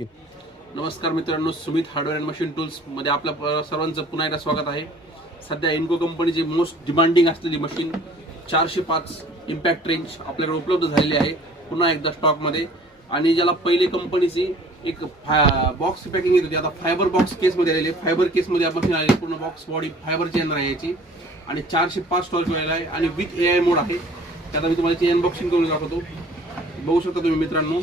नमस्कार मित्रांनो, Sumit hardware and machine tools मध्ये आपल्या सर्वांचं पुन्हा एकदा स्वागत आहे। सध्या इन्को कंपनीची मोस्ट डिमांडिंग असलेली मशीन 405 इम्पॅक्ट रेंज आपल्याकडे उपलब्ध झालेली आहे पुन्हा एकदा स्टॉकमध्ये। आणि ज्याला पहिले कंपनीची एक बॉक्स पॅकिंग येत होती, आता फायबर बॉक्स केसमध्ये आलेली आहे। फायबर केसमध्ये मशीन आलेली, पूर्ण बॉक्स बॉडी फायबरची येणार आहे याची आणि 405 स्टॉक मिळालेला आहे आणि विथ AI मोड आहे। त्यात मी तुम्हाला याची अनबॉक्सिंग करून दाखवतो। बघू शकता तुम्ही मित्रांनो,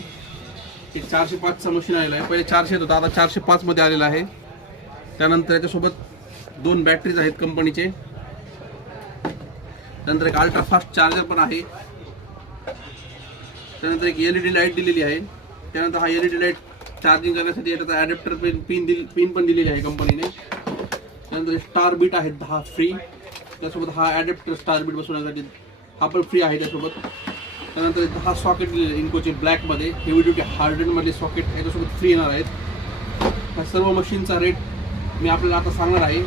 405 चा मशीन आलेला आहे। पहिले 400 होता, आता 405 मध्ये आलेला आहे। त्यानंतर याच्यासोबत 2 बॅटरीज आहेत कंपनीचे। त्यानंतर एक अल्ट्रा फास्ट चार्जर पण आहे। त्यानंतर एक LED लाईट दिलेली आहे। त्यानंतर हा LED लाईट चार्जिंग करण्यासाठी याचा अडॅप्टर पिन पण दिलेली आहे कंपनीने। त्यानंतर स्टार बीट आहे 10 फ्री, त्यासोबत हा अडॅप्टर स्टार बीट बसवण्यासाठी हा पण फ्री आहे त्यासोबत। त्यानंतर 10 सॉकेट इन्कोचे ब्लॅक मध्ये हेवी ड्युटी हार्डन मध्ये सॉकेट याच्यासोबत फ्री येणार आहेत। ह्या सर्व मशीनचा रेट मी आपल्याला आता सांगणार आहे।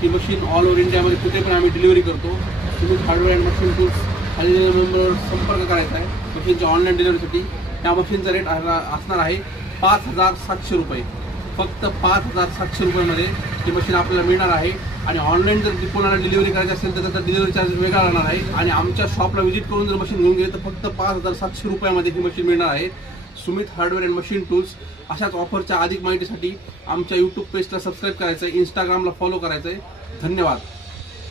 ही मशीन ऑल ओव्हर इंडियामध्ये कुठे पण आम्ही डिलिव्हरी करतो। तुम्ही हार्डवेअर अँड मशीन टूल्स खाली नंबरवर संपर्क करायचा आहे मशीनच्या ऑनलाईन डिलिव्हरीसाठी। त्या मशीनचा रेट असणार आहे 5700 रुपये। फक्त 5700 रुपयामध्ये ही मशीन आपल्याला मिळणार आहे। आणि ऑनलाईन जर कोणाला डिलिव्हरी करायची असेल तर त्याचा डिलिव्हरी चार्ज वेगळा राहणार आहे। आणि आमच्या शॉपला व्हिजिट करून जर मशीन घेऊन गेले तर फक्त 5700 रुपयामध्ये ही मशीन मिळणार आहे। Sumit hardware and machine tools अशाच ऑफरच्या अधिक माहितीसाठी आमच्या यूट्यूब पेजला सबस्क्राईब करायचं आहे, इंस्टाग्रामला फॉलो करायचं आहे। धन्यवाद।